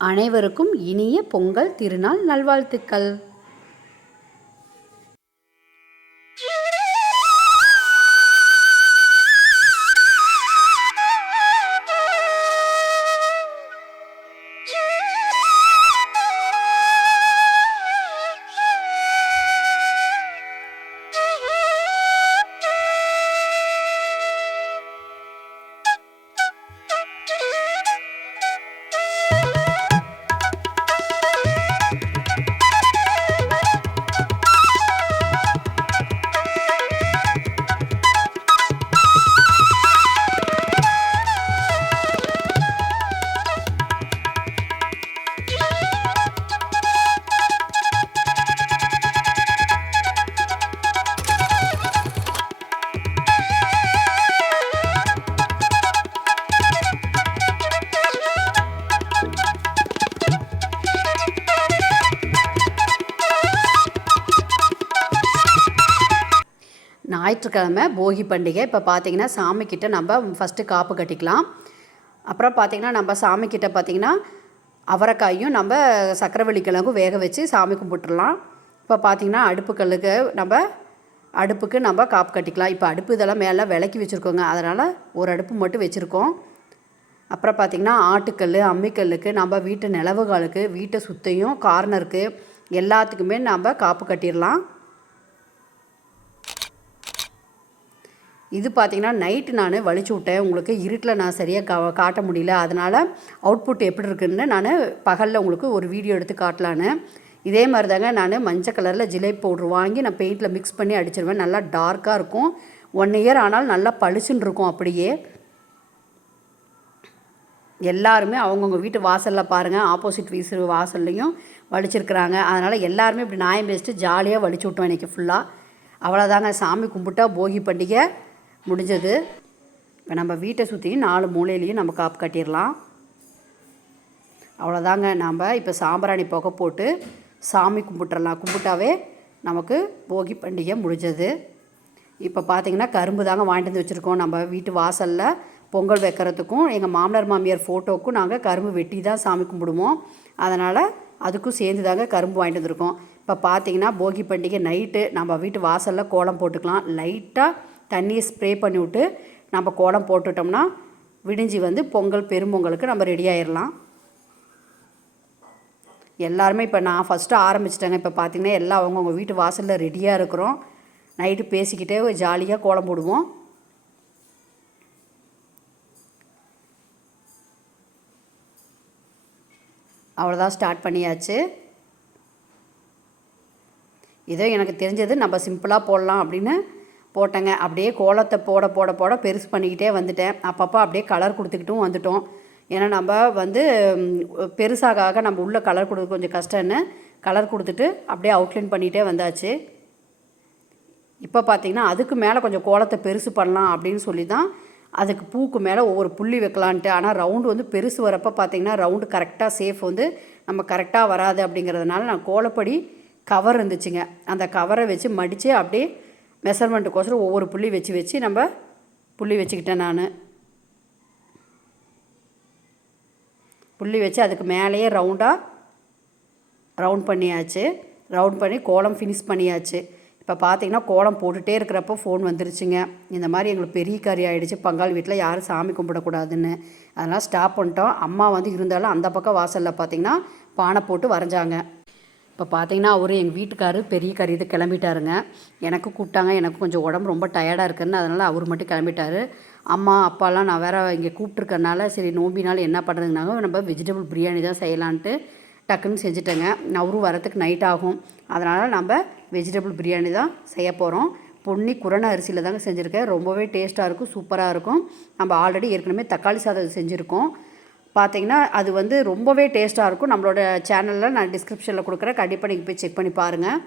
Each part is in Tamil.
அனைவருக்கும் இனிய பொங்கல் திருநாள் நல்வாழ்த்துக்கள். ஞாயிற்றுக்கிழமை போகி பண்டிகை. இப்போ பார்த்திங்கன்னா சாமிக்கிட்ட நம்ம ஃபஸ்ட்டு காப்பு கட்டிக்கலாம். அப்புறம் பார்த்திங்கன்னா நம்ம சாமிக்கிட்ட பார்த்திங்கன்னா அவரைக்காயும் நம்ம சக்கரவள்ளி கிழங்கும் வேக வச்சு சாமி கும்பிட்டுடலாம். இப்போ பார்த்திங்கன்னா அடுப்புக்கு நம்ம காப்பு கட்டிக்கலாம். இப்போ அடுப்பு இதெல்லாம் மேலே விளக்கி வச்சுருக்கோங்க, அதனால் ஒரு அடுப்பு மட்டும் வச்சுருக்கோம். அப்புறம் பார்த்திங்கன்னா ஆட்டுக்கல் அம்மிக்கல்லுக்கு நம்ம வீட்டு நிலவுகளுக்கு வீட்டை சுற்றியும் கார்னருக்கு எல்லாத்துக்குமே நம்ம காப்பு கட்டிடலாம். இது பார்த்திங்கன்னா நைட்டு நான் வலிச்சு விட்டேன். உங்களுக்கு இருட்டில் நான் சரியாக காட்ட முடியல, அதனால் அவுட்புட் எப்படி இருக்குதுன்னு நான் பகலில் உங்களுக்கு ஒரு வீடியோ எடுத்து காட்டலான்னு. இதே மாதிரி தாங்க நான் மஞ்சள் கலரில் ஜிலேபி பவுட்ரு வாங்கி நான் பெயிண்டில் மிக்ஸ் பண்ணி அடிச்சிருவேன். நல்லா டார்க்காக இருக்கும். 1 இயர் ஆனால் நல்லா பளிச்சுன்னு இருக்கும். அப்படியே எல்லாருமே அவங்கவுங்க வீட்டு வாசலில் பாருங்கள், ஆப்போசிட் வாசல்லையும் வலிச்சிருக்கிறாங்க. அதனால் எல்லாருமே இப்படி நியாயம் பேசிட்டு ஜாலியாக வலிச்சு விட்டோம் இன்றைக்கி ஃபுல்லாக. அவ்வளோதாங்க, சாமி கும்பிட்டா போகி பண்டிகை முடிஞ்சது. இப்போ நம்ம வீட்டை சுற்றியும் 4 மூலையிலையும் நம்ம காப்பு கட்டிடலாம். அவ்வளோதாங்க, நம்ம இப்போ சாம்பிராணி புகை போட்டு சாமி கும்பிட்டுறலாம். கும்பிட்டாவே நமக்கு போகி பண்டிகை முடிஞ்சது. இப்போ பார்த்திங்கன்னா கரும்பு தாங்க வாங்கிட்டு வந்து வச்சுருக்கோம். நம்ம வீட்டு வாசலில் பொங்கல் வைக்கிறதுக்கும் எங்கள் மாமனார் மாமியார் ஃபோட்டோவுக்கும் நாங்கள் கரும்பு வெட்டி தான் சாமி கும்பிடுவோம். அதனால் அதுக்கும் சேர்ந்து தாங்க கரும்பு வாங்கிட்டு வந்துருக்கோம். இப்போ பார்த்திங்கன்னா போகி பண்டிகை நைட்டு நம்ம வீட்டு வாசலில் கோலம் போட்டுக்கலாம். லைட்டாக தண்ணியை ஸ்ப்ரே பண்ணி விட்டு நம்ம கோலம் போட்டுட்டோம்னா விடிஞ்சி பொங்கல் பெரும்பொங்கலுக்கு நம்ம ரெடி ஆயிடலாம். எல்லாருமே இப்போ நான் ஃபஸ்ட்டு ஆரம்பிச்சிட்டேங்க. இப்போ பார்த்திங்கன்னா எல்லாம் அவங்கவுங்க வீட்டு வாசலில் ரெடியாக இருக்கிறோம். நைட்டு பேசிக்கிட்டே ஜாலியாக கோலம் போடுவோம். அவ்வளோதான், ஸ்டார்ட் பண்ணியாச்சு. இதோ எனக்கு தெரிஞ்சது நம்ம சிம்பிளாக போடலாம் அப்படின்னு போட்டேங்க. அப்படியே கோலத்தை போட பெருசு பண்ணிக்கிட்டே வந்துட்டேன். அப்பப்போ அப்படியே கலர் கொடுத்துக்கிட்டும் வந்துட்டோம். ஏன்னா நம்ம பெருசாக நம்ம உள்ளே கலர் கொடுக்க கொஞ்சம் கஷ்டம்னு கலர் கொடுத்துட்டு அப்படியே அவுட்லைன் பண்ணிகிட்டே வந்தாச்சு. இப்போ பார்த்திங்கன்னா அதுக்கு மேலே கொஞ்சம் கோலத்தை பெருசு பண்ணலாம் அப்படின்னு சொல்லி தான் அதுக்கு பூக்கு மேலே ஒவ்வொரு புள்ளி வைக்கலான்ட்டு. ஆனால் ரவுண்டு பெருசு வரப்போ பார்த்திங்கன்னா ரவுண்டு கரெக்டாக சேஃப் நம்ம கரெக்டாக வராது. அப்படிங்கிறதுனால நான் கோலப்படி கவர் இருந்துச்சுங்க, அந்த கவரை வச்சு மடித்து அப்படியே மெஷர்மெண்ட்டுக்கோசரம் ஒவ்வொரு புள்ளி வச்சு நம்ம புள்ளி வச்சுக்கிட்டேன். நான் புள்ளி வச்சு அதுக்கு மேலேயே ரவுண்ட் பண்ணியாச்சு. ரவுண்ட் பண்ணி கோலம் ஃபினிஷ் பண்ணியாச்சு. இப்போ பார்த்திங்கன்னா கோலம் போட்டுகிட்டே இருக்கிறப்போ ஃபோன் வந்துருச்சுங்க. இந்த மாதிரி எங்களுக்கு பெரிய காரியம் ஆகிடுச்சு, பங்காளி வீட்டில் யாரும் சாமி கும்பிடக்கூடாதுன்னு. அதனால் ஸ்டாப் பண்ணிட்டோம். அம்மா இருந்தாலும் அந்த பக்கம் வாசலில் பார்த்திங்கன்னா பானை போட்டு வரைஞ்சாங்க. இப்போ பார்த்திங்கன்னா அவர் எங்கள் வீட்டுக்காரு பெரிய காரியத்துக்கு கிளம்பிட்டாருங்க. எனக்கு கூப்பிட்டாங்க, எனக்கு கொஞ்சம் உடம்பு ரொம்ப டயர்டாக இருக்குன்னு, அதனால் அவர் மட்டும் கிளம்பிட்டார். அம்மா அப்பாலாம் நான் வேறு இங்கே கூப்பிட்ருக்கறனால சரி நோம்பினாலும் என்ன பண்ணுறதுனாங்க நம்ம வெஜிடபிள் பிரியாணி தான் செய்யலான்ட்டு டக்குன்னு செஞ்சுட்டேங்க. அவரும் வரத்துக்கு நைட் ஆகும், அதனால் நம்ம வெஜிடபிள் பிரியாணி தான் செய்ய போகிறோம். பொன்னி குரண அரிசியில் தாங்க செஞ்சுருக்கேன். ரொம்பவே டேஸ்ட்டாக இருக்கும், சூப்பராக இருக்கும். நம்ம ஆல்ரெடி ஏற்கனவே தக்காளி சாதம் செஞ்சுருக்கோம். பார்த்திங்கன்னா அது ரொம்பவே டேஸ்ட்டாக இருக்கும். நம்மளோட சேனலில் நான் டிஸ்கிரிப்ஷனில் கொடுக்குறேன், கண்டிப்பாக நீங்கள் போய் செக் பண்ணி பாருங்கள்.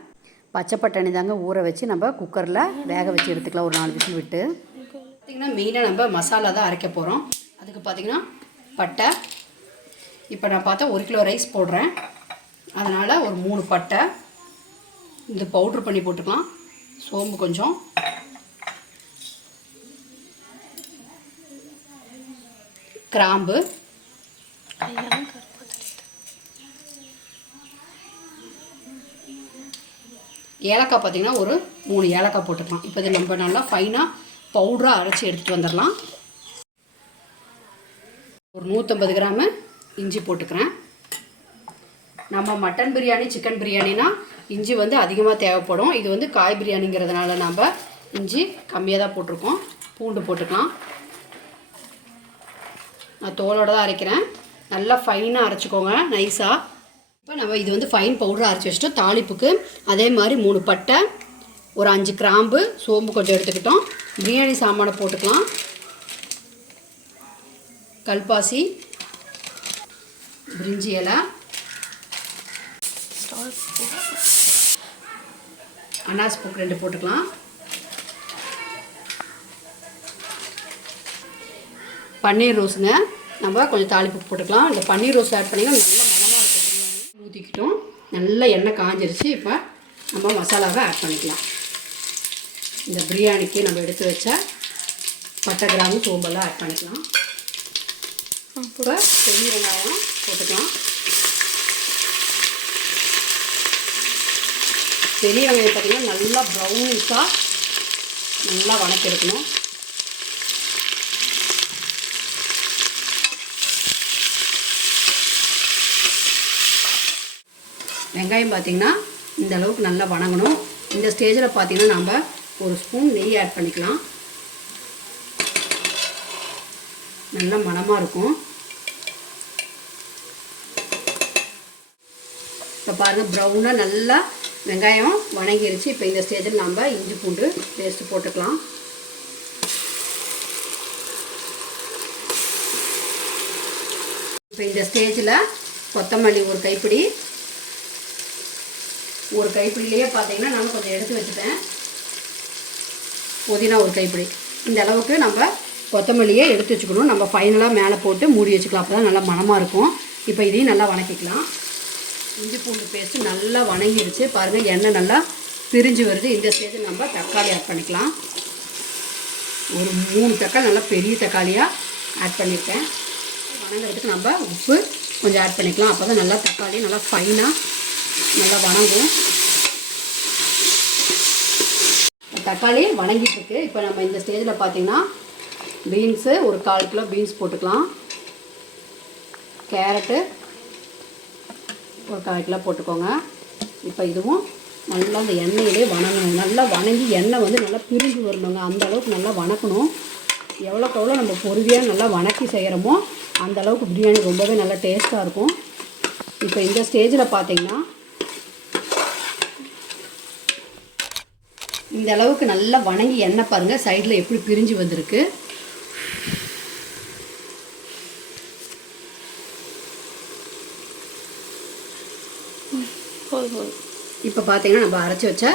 பச்சை பட்டாணி தாங்க ஊற வச்சு நம்ம குக்கரில் வேக வச்சு எடுத்துக்கலாம், ஒரு 4 விசில் விட்டு. பார்த்திங்கன்னா மெயினாக நம்ம மசாலா தான் அரைக்க போகிறோம். அதுக்கு பார்த்திங்கன்னா பட்டை, இப்போ நான் பார்த்தா 1 கிலோ ரைஸ் போடுறேன், அதனால் ஒரு 3 பட்டை இந்த பவுட்ரு பண்ணி போட்டுக்கலாம். சோம்பு கொஞ்சம், கிராம்பு, ஏலக்காய் பார்த்திங்கன்னா ஒரு 3 ஏலக்காய் போட்டுக்கலாம். இப்போ இதை நம்ம நல்லா ஃபைனாக பவுடராக அரைச்சி எடுத்துகிட்டு வந்துடலாம். ஒரு 150 கிராமு இஞ்சி போட்டுக்கிறேன். நம்ம மட்டன் பிரியாணி சிக்கன் பிரியாணினா இஞ்சி வந்து அதிகமாக தேவைப்படும். இது வந்து காய் பிரியாணிங்கிறதுனால நம்ம இஞ்சி கம்மியாக தான் போட்டிருக்கோம். பூண்டு போட்டுக்கலாம். நான் தோலோடு தான் அரைக்கிறேன். நல்லா ஃபைனாக அரைச்சிக்கோங்க நைஸாக. இப்போ நம்ம இது வந்து ஃபைன் பவுடராக அரைச்சி வச்சுட்டோம். தாளிப்புக்கு அதே மாதிரி 3 பட்டை, ஒரு 5 கிராம்பு, சோம்பு கொஞ்சம் எடுத்துக்கிட்டோம். பிரியாணி சாமானை போட்டுக்கலாம். கல்பாசி, பிரிஞ்சி இலை, அனாஸ் பூ 2 போட்டுக்கலாம். பன்னீர் ரோஸுங்க நம்ம கொஞ்சம் தாளிப்பு போட்டுக்கலாம். இந்த பன்னீர் ரோஸ் ஆட் பண்ணிங்கன்னா நல்ல மனமாக இருக்கும். பிரியாணி ஊற்றிக்கிட்டோம். நல்லா எண்ணெய் காஞ்சிருச்சு. இப்போ நம்ம மசாலாவை ஆட் பண்ணிக்கலாம். இந்த பிரியாணிக்கு நம்ம எடுத்து வச்ச பட்டை, கிராம்பு, சோம்பெல்லாம் ஆட் பண்ணிக்கலாம். இப்போ பெரிய வெங்காயம் போட்டுக்கலாம். பெரிய வெங்காயம் பார்த்திங்கன்னா நல்லா ப்ரௌனிஷாக நல்லா வணக்கிருக்கணும். வெங்காயம் பார்த்திங்கன்னா இந்த அளவுக்கு நல்லா வணங்கணும். இந்த ஸ்டேஜில் பார்த்திங்கன்னா நம்ம ஒரு ஸ்பூன் நெய் ஆட் பண்ணிக்கலாம். நல்லா மணமாக இருக்கும். இப்போ பாருங்கள் ப்ரௌனாக நல்லா வெங்காயம் வணங்கிருச்சு. இப்போ இந்த ஸ்டேஜில் நம்ம இஞ்சி பூண்டு பேஸ்ட்டு போட்டுக்கலாம். இப்போ இந்த ஸ்டேஜில் கொத்தமல்லி ஒரு கைப்பிடி, ஒரு கைப்பிடியிலேயே பார்த்தீங்கன்னா நான் கொஞ்சம் எடுத்து வச்சுட்டேன். புதினா ஒரு கைப்பிடி. இந்த அளவுக்கு நம்ம கொத்தமல்லியை எடுத்து வச்சுக்கணும். நம்ம ஃபைனலாக மேலே போட்டு மூடி வச்சுக்கலாம். அப்போ தான் நல்லா மணமாக இருக்கும். இப்போ இதையும் நல்லா வணக்கிக்கலாம். இஞ்சி பூண்டு பேஸ்ட்டு நல்லா வணங்கிடுச்சு. பாருங்கள் எண்ணெய் நல்லா பிரிஞ்சு வருது. இந்த ஸ்டேஜில் நம்ம தக்காளி ஆட் பண்ணிக்கலாம். ஒரு 3 தக்காளி நல்லா பெரிய தக்காளியாக ஆட் பண்ணியிருக்கேன். வணங்குறதுக்கு நம்ம உப்பு கொஞ்சம் ஆட் பண்ணிக்கலாம். அப்போ தான் நல்லா தக்காளி நல்லா ஃபைனாக நல்லா வணங்கும். தக்காளி வணங்கிட்டுருக்கு. இப்போ நம்ம இந்த ஸ்டேஜில் பார்த்திங்கன்னா பீன்ஸு ஒரு 1/4 கிலோ பீன்ஸ் போட்டுக்கலாம். கேரட்டு ஒரு 1/4 கிலோ போட்டுக்கோங்க. இப்போ இதுவும் நல்லா அந்த எண்ணெயிலே வணங்கணும். நல்லா வணங்கி எண்ணெய் வந்து நல்லா பிரிஞ்சு வரணுங்க. அந்த அளவுக்கு நல்லா வணக்கணும். எவ்வளோக்கு எவ்வளோ நம்ம பொறுமையாக நல்லா வணக்கி செய்கிறோமோ அந்த அளவுக்கு பிரியாணி ரொம்பவே நல்லா டேஸ்ட்டாக இருக்கும். இப்போ இந்த ஸ்டேஜில் பார்த்திங்கன்னா இந்த அளவுக்கு நல்லா வணங்கி எண்ணெய் பாருங்கள் சைடில் எப்படி பிரிஞ்சு வந்திருக்கு. இப்போ பார்த்தீங்கன்னா நம்ம அரைச்சி வச்ச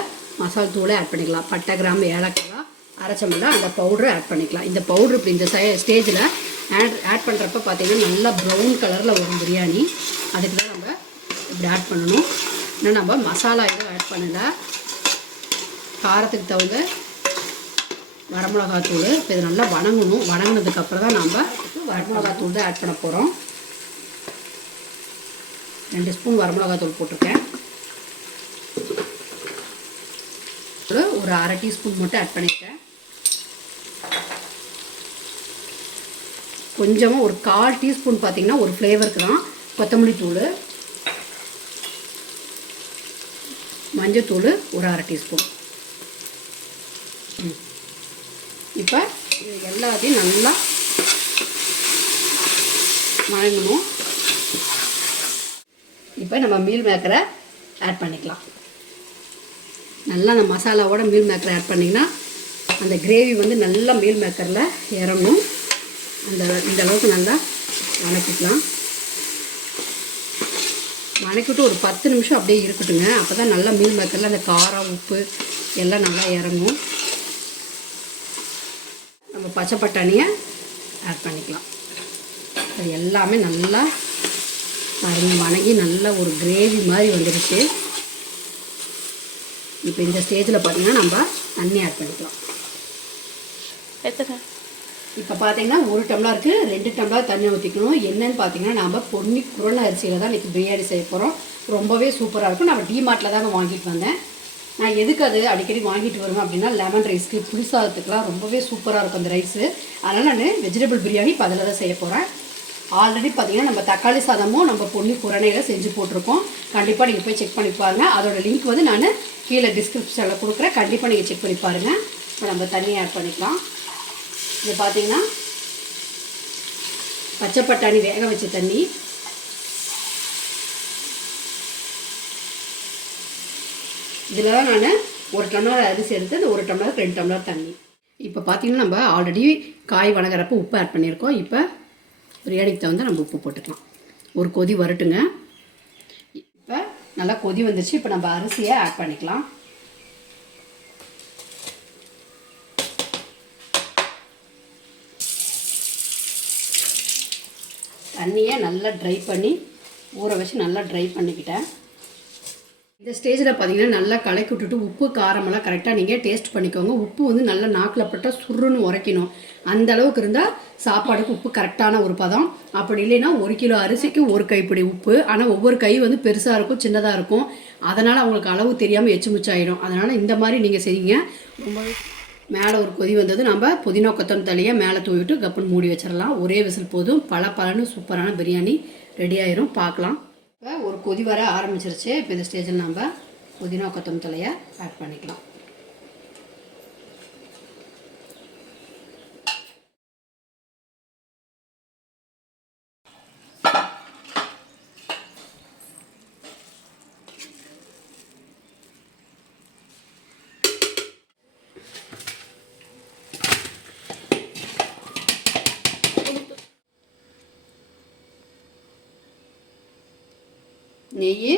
மசாலா தூளை ஆட் பண்ணிக்கலாம். பட்டை, கிராம்பு, ஏலக்காய் அரைச்சோம்ல அந்த பவுடரை ஆட் பண்ணிக்கலாம். இந்த பவுட்ரு இப்படி இந்த ஸ்டேஜில் ஆட் பண்ணுறப்ப பார்த்தீங்கன்னா நல்லா ப்ரௌன் கலரில் வரும் பிரியாணி. அதுக்கு தான் நம்ம இப்படி ஆட் பண்ணணும். இன்னும் நம்ம மசாலா எதுவும் ஆட் பண்ணலை. காரத்துக்கு தகுந்த வரமிளகாத்தூள். இப்போ இது நல்லா வணங்கணும். வணங்கினதுக்கப்புறம் தான் நம்ம வரமிளகாத்தூள் தான் ஆட் பண்ண போகிறோம். 2 ஸ்பூன் வரமிளகாத்தூள் போட்டிருக்கேன். ஒரு 1/2 டீஸ்பூன் மட்டும் ஆட் பண்ணியிருக்கேன். கொஞ்சமாக ஒரு 1/4 டீஸ்பூன் பார்த்திங்கன்னா ஒரு ஃப்ளேவருக்கு தான் கொத்தமல்லி தூள், மஞ்சத்தூள் ஒரு 1/2 டீஸ்பூன். இப்போ இது எல்லாத்தையும் நல்லா வணங்கணும். இப்போ நம்ம மீல் மேக்கரை ஆட் பண்ணிக்கலாம். நல்லா அந்த மசாலாவோட மீல் மேக்கரை ஆட் பண்ணிங்கன்னா அந்த கிரேவி வந்து நல்லா மீல் மேக்கரில் இறங்கும். இந்த அளவுக்கு நல்லா வணக்கிக்கலாம். வணக்கிட்டு ஒரு 10 நிமிஷம் அப்படியே இருக்கட்டுங்க. அப்போ தான் நல்லா மீல் மேக்கரில் அந்த காரம், உப்பு எல்லாம் நல்லா இறங்கும். நம்ம பச்சை பட்டாணியை ஆட் பண்ணிக்கலாம். அது எல்லாமே நல்லா வணங்கி நல்லா ஒரு கிரேவி மாதிரி வந்துடுச்சு. இப்போ இந்த ஸ்டேஜில் பார்த்திங்கன்னா நம்ம தண்ணி ஆட் பண்ணிக்கலாம். இப்போ பார்த்தீங்கன்னா 1 டம்ளருக்கு 2 டம்ளர் தண்ணி ஊற்றிக்கணும். என்னென்னு பார்த்தீங்கன்னா நம்ம பொன்னி குருணை அரிசியில் தான் இன்றைக்கி பிரியாணி செய்ய போகிறோம். ரொம்பவே சூப்பராக இருக்கும். நான் டிமார்ட்டில் தாங்க வாங்கிட்டு வந்தேன். நான் எதுக்கு அது அடிக்கடி வாங்கிட்டு வருவேன் அப்படின்னா லெமன் ரைஸ்க்கு புளி சாதத்துக்குலாம் ரொம்பவே சூப்பராக இருக்கும் அந்த ரைஸு. அதனால் நான் வெஜிடபிள் பிரியாணி இப்போ அதில் தான் செய்ய போகிறேன். ஆல்ரெடி பார்த்திங்கன்னா நம்ம தக்காளி சாதமும் நம்ம பொன்னி புறணையில் செஞ்சு போட்டிருக்கோம். கண்டிப்பாக நீங்கள் போய் செக் பண்ணி பாருங்கள். அதோட லிங்க் வந்து நான் கீழே டிஸ்கிரிப்ஷனில் கொடுக்குறேன். கண்டிப்பாக நீங்கள் செக் பண்ணி பாருங்கள். இப்போ நம்ம தண்ணியை ஆட் பண்ணிக்கலாம். இது பார்த்திங்கன்னா பச்சை பட்டாணி வேக வச்ச தண்ணி. இதில் தான் நான் 1 டம்ளர் அரிசி எடுத்து அந்த 1 டம்ளர் 2 டம்ளர் தண்ணி. இப்போ பார்த்திங்கன்னா நம்ம ஆல்ரெடி காய் வணங்குறப்போ உப்பு ஆட் பண்ணியிருக்கோம். இப்போ பிரியாணிக்கு தகுந்த நம்ம உப்பு போட்டுக்கலாம். ஒரு கொதி வரட்டுங்க. இப்போ நல்லா கொதி வந்துச்சு. இப்போ நம்ம அரிசியை ஆட் பண்ணிக்கலாம். தண்ணியை நல்லா ட்ரை பண்ணி ஊற வச்சு நல்லா ட்ரை பண்ணிக்கிட்டேன். இந்த ஸ்டேஜில் பார்த்தீங்கன்னா நல்லா கலக்கி விட்டுட்டு உப்பு காரமெல்லாம் கரெக்டாக நீங்கள் டேஸ்ட் பண்ணிக்கோங்க. உப்பு வந்து நல்லா நாக்கில் பட்டால் சுருன்னு உரைக்கணும். அந்த அளவுக்கு இருந்தால் சாப்பாடுக்கு உப்பு கரெக்டான ஒரு பதம். அப்படி இல்லைன்னா 1 கிலோ அரிசிக்கு 1 கைப்பிடி உப்பு. ஆனால் ஒவ்வொரு கை வந்து பெருசாக இருக்கும், சின்னதாக இருக்கும். அதனால் அவங்களுக்கு அளவு தெரியாமல் எச்சு மிச்சாயிடும். அதனால் இந்த மாதிரி நீங்கள் செய்யுங்க. ரொம்ப மேலே ஒரு கொதி வந்தது. நம்ம புதினா கொத்தமல்லி தழையை மேலே தூவிட்டு கப்புன்னு மூடி வச்சிடலாம். ஒரே விசில் போதும். பலன்னு சூப்பரான பிரியாணி ரெடி ஆயிரும். பார்க்கலாம். இப்போ ஒரு கொதி வர ஆரம்பிச்சிருச்சு. இப்போ இந்த ஸ்டேஜில் நம்ம புதினா கொத்தமல்லி தழையை ஆட் பண்ணிக்கலாம். நெய்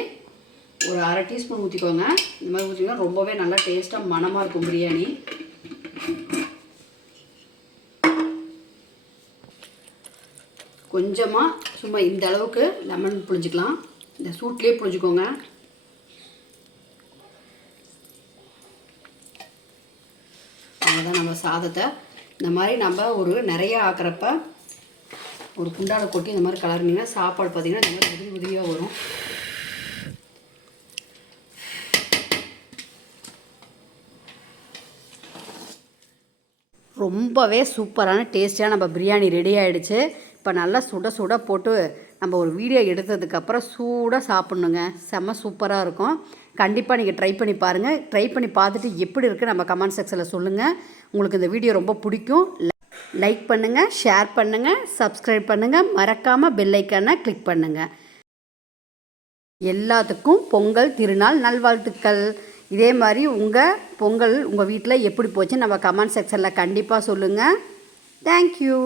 ஒரு 1/2 டீஸ்பூன் ஊற்றிக்கோங்க. இந்த மாதிரி ஊற்றிங்கன்னா ரொம்பவே நல்லா டேஸ்ட்டாக மணமாக இருக்கும் பிரியாணி. கொஞ்சமாக சும்மா இந்த அளவுக்கு லெமன் புழிஞ்சிக்கலாம். இந்த சூட்லேயே புழிஞ்சிக்கோங்க. அவ்வளோதான். நம்ம சாதத்தை இந்த மாதிரி நம்ம ஒரு நிறைய ஆக்கிறப்ப ஒரு குண்டால கொட்டி இந்த மாதிரி கலர்னிங்கன்னா சாப்பாடு பார்த்திங்கன்னா இந்த மாதிரி உதிரியாக வரும். ரொம்பவே சூப்பரான டேஸ்டியாக நம்ம பிரியாணி ரெடி ஆகிடுச்சு. இப்போ நல்லா சுட சுட போட்டு நம்ம ஒரு வீடியோ எடுத்ததுக்கப்புறம் சூடாக சாப்பிட்ணுங்க. செம்ம சூப்பராக இருக்கும். கண்டிப்பாக நீங்கள் ட்ரை பண்ணி பாருங்கள். ட்ரை பண்ணி பார்த்துட்டு எப்படி இருக்குது நம்ம கமெண்ட் செக்ஷனில் சொல்லுங்கள். உங்களுக்கு இந்த வீடியோ ரொம்ப பிடிக்கும். லைக் பண்ணுங்கள், ஷேர் பண்ணுங்கள், சப்ஸ்கிரைப் பண்ணுங்கள். மறக்காமல் பெல் ஐக்கானை கிளிக் பண்ணுங்கள். எல்லாத்துக்கும் பொங்கல் திருநாள் நல்வாழ்த்துக்கள். இதே மாதிரி உங்கள் பொங்கல் உங்கள் வீட்டில் எப்படி போச்சு நம்ம கமெண்ட் செக்ஷனில் கண்டிப்பாக சொல்லுங்கள். தேங்க்யூ.